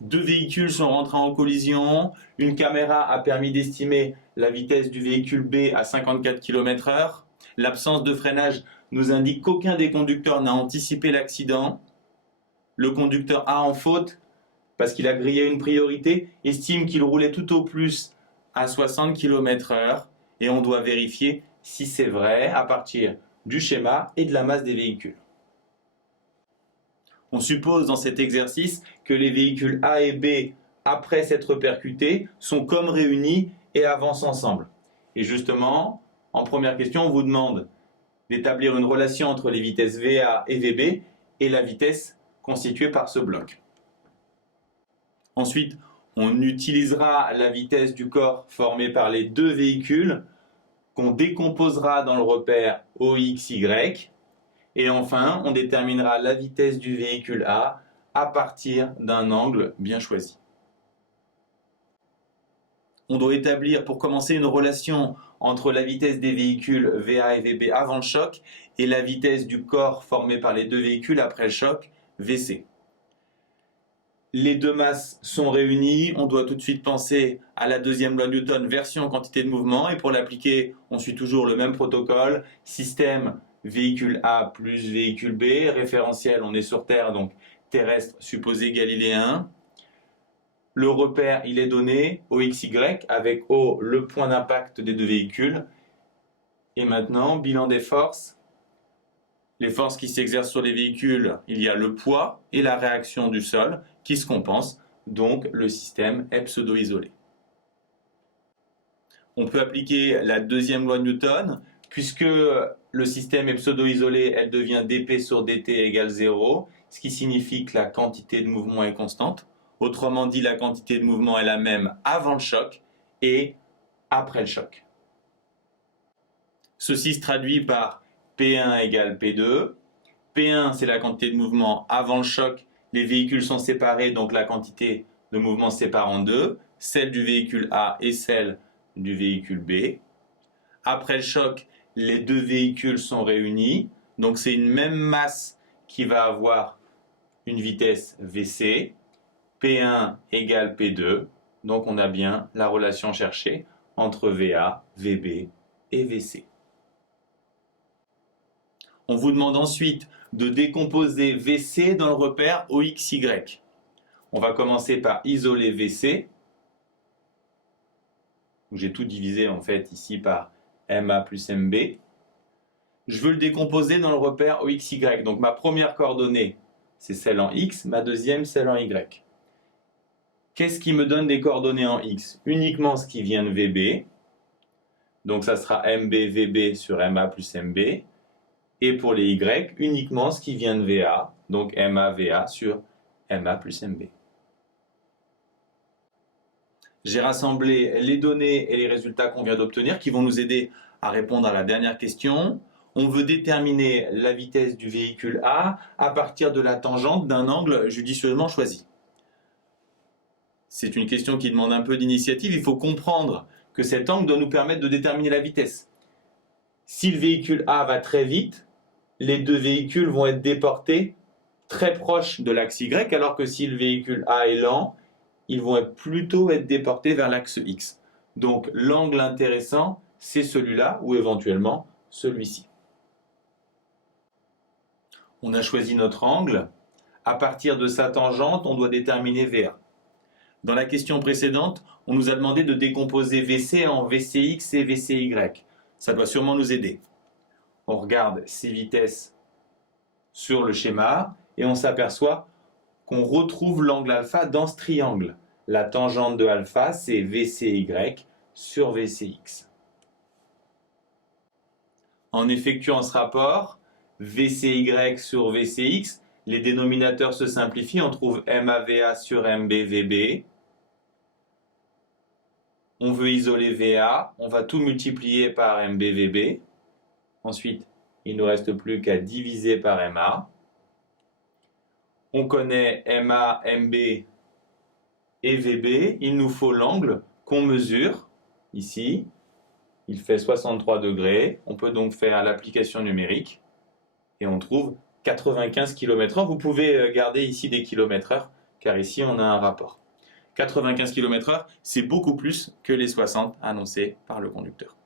Deux véhicules sont rentrés en collision. Une caméra a permis d'estimer la vitesse du véhicule B à 54 km/h. L'absence de freinage nous indique qu'aucun des conducteurs n'a anticipé l'accident. Le conducteur A en faute, parce qu'il a grillé une priorité, estime qu'il roulait tout au plus à 60 km/h et on doit vérifier si c'est vrai à partir du schéma et de la masse des véhicules. On suppose dans cet exercice que les véhicules A et B, après s'être percutés, sont comme réunis et avancent ensemble. Et justement, en première question, on vous demande d'établir une relation entre les vitesses VA et VB et la vitesse constituée par ce bloc. Ensuite, on utilisera la vitesse du corps formé par les deux véhicules qu'on décomposera dans le repère OXY. Et enfin, on déterminera la vitesse du véhicule A à partir d'un angle bien choisi. On doit établir pour commencer une relation entre la vitesse des véhicules VA et VB avant le choc et la vitesse du corps formé par les deux véhicules après le choc, VC. Les deux masses sont réunies, on doit tout de suite penser à la deuxième loi Newton version quantité de mouvement et pour l'appliquer, on suit toujours le même protocole, système véhicule A plus véhicule B, référentiel, on est sur Terre, donc terrestre supposé galiléen. Le repère, il est donné, OXY, avec O, le point d'impact des deux véhicules. Et maintenant, bilan des forces. Les forces qui s'exercent sur les véhicules, il y a le poids et la réaction du sol qui se compensent, donc le système est pseudo-isolé. On peut appliquer la deuxième loi de Newton, puisque le système est pseudo-isolé, elle devient dP sur dt égale 0, ce qui signifie que la quantité de mouvement est constante. Autrement dit, la quantité de mouvement est la même avant le choc et après le choc. Ceci se traduit par P1 égale P2. P1, c'est la quantité de mouvement avant le choc. Les véhicules sont séparés, donc la quantité de mouvement se sépare en deux, celle du véhicule A et celle du véhicule B. Après le choc, les deux véhicules sont réunis, donc c'est une même masse qui va avoir une vitesse VC. P1 égale P2, donc on a bien la relation cherchée entre VA, VB et VC. On vous demande ensuite de décomposer VC dans le repère OXY. On va commencer par isoler VC. J'ai tout divisé en fait ici par MA plus MB. Je veux le décomposer dans le repère OXY. Donc ma première coordonnée, c'est celle en X, ma deuxième, celle en Y. Qu'est-ce qui me donne des coordonnées en X? Uniquement ce qui vient de VB. Donc ça sera MB, VB sur MA plus MB. Et pour les Y, uniquement ce qui vient de VA. Donc MA, VA sur MA plus MB. J'ai rassemblé les données et les résultats qu'on vient d'obtenir qui vont nous aider à répondre à la dernière question. On veut déterminer la vitesse du véhicule A à partir de la tangente d'un angle judicieusement choisi. C'est une question qui demande un peu d'initiative. Il faut comprendre que cet angle doit nous permettre de déterminer la vitesse. Si le véhicule A va très vite, les deux véhicules vont être déportés très proches de l'axe Y, alors que si le véhicule A est lent, ils vont plutôt être déportés vers l'axe X. Donc l'angle intéressant, c'est celui-là ou éventuellement celui-ci. On a choisi notre angle. À partir de sa tangente, on doit déterminer VA. Dans la question précédente, on nous a demandé de décomposer VC en VCX et VCY. Ça doit sûrement nous aider. On regarde ces vitesses sur le schéma et on s'aperçoit qu'on retrouve l'angle alpha dans ce triangle. La tangente de alpha, c'est VCY sur VCX. En effectuant ce rapport, VCY sur VCX, les dénominateurs se simplifient, on trouve MAVA sur MBVB. On veut isoler VA, on va tout multiplier par MBVB. Ensuite, il ne nous reste plus qu'à diviser par MA. On connaît MA, MB et VB. Il nous faut l'angle qu'on mesure ici. Il fait 63 degrés. On peut donc faire l'application numérique et on trouve 95 km/h. Vous pouvez garder ici des km/h, car ici on a un rapport. 95 km/h, c'est beaucoup plus que les 60 annoncés par le conducteur.